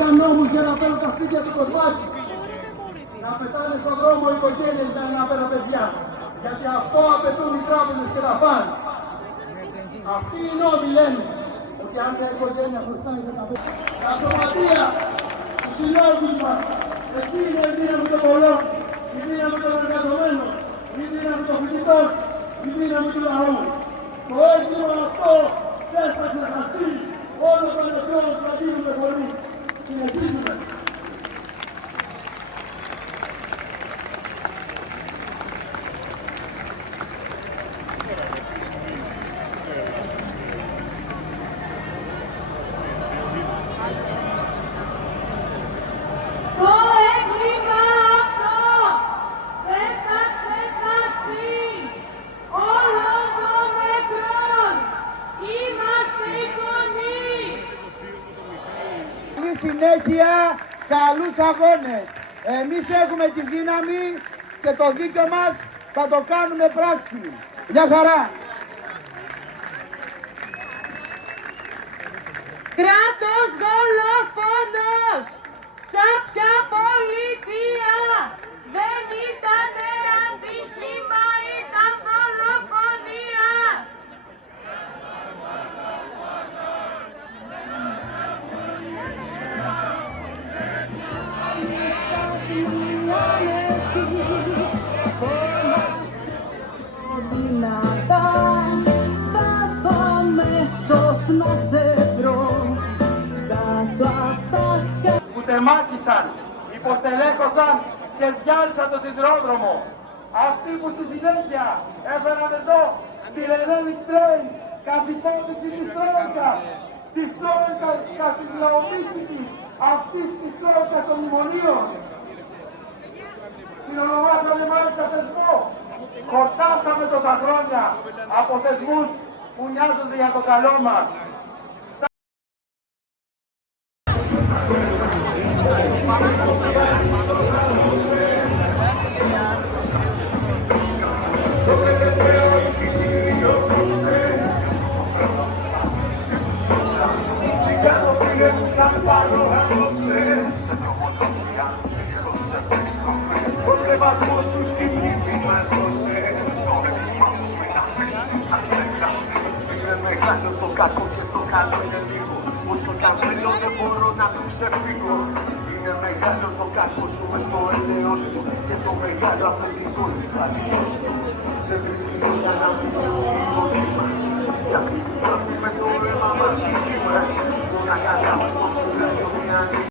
Ψήφισαν νόμους για να φέρουν τα σπίτια του Κοσμάκη. Να πετάνε στον δρόμο οι οικογένειες με ανάπερα παιδιά. Γιατί αυτό απαιτούν οι τράπεζες και τα φαντς. Αυτοί οι νόμοι λένε ότι αν μια οικογένεια χρωστάει 15. Τα σωματεία, τους συλλόγους μας, εκεί είναι η δύναμη των πολλών, η δύναμη των εργαζομένων, η δύναμη των φοιτητών, η δύναμη του λαού. Το έγκλημα αυτό δεν θα ξεχαστεί. Όλο το ελευθερό θα δίνουμε πολύ. Συνεχίζουμε. Το έγκλημα αυτό δεν θα ξεχαστεί. Όλων των νεκρών είμαστε η φωνή. Καλή συνέχεια, καλούς αγώνες. Εμείς έχουμε τη δύναμη και το δίκιο μας θα το κάνουμε πράξη. Γεια χαρά. Κράτος δολοφόνος, σαν ποια πολιτεία, δεν ήτανε αντίχημα, ήταν δολοφονία. Που τεμάχισαν, υποστελέχωσαν και διάλυσαν τον σιδηρόδρομο. Αυτοί που στη συνέχεια έφεραν εδώ τη Hellenic Train, καθυπόδηση της Τρόικα, της Τρόικα στην λαομύθικη αυτής της Τρόικα των μνημονίων. Την ονομάσαμε μάλιστα θεσμό. Χορτάσαμε τόσα χρόνια από θεσμούς που νοιάζονται για το καλό μας. Μεγάλο το κακό και το καλό είναι λίγο. Όσο κι αν θέλω δεν μπορώ να του ξεφύγω. Είναι μεγάλο το κακό σου με το έλεος σου. Και το μεγάλο αφεντικό σου θα λιώσω. Δεν βρίσκεις για να μην το σύμβολο. Γιατί θα πει με το αίμα μας σήμερα. Να καταλάβω.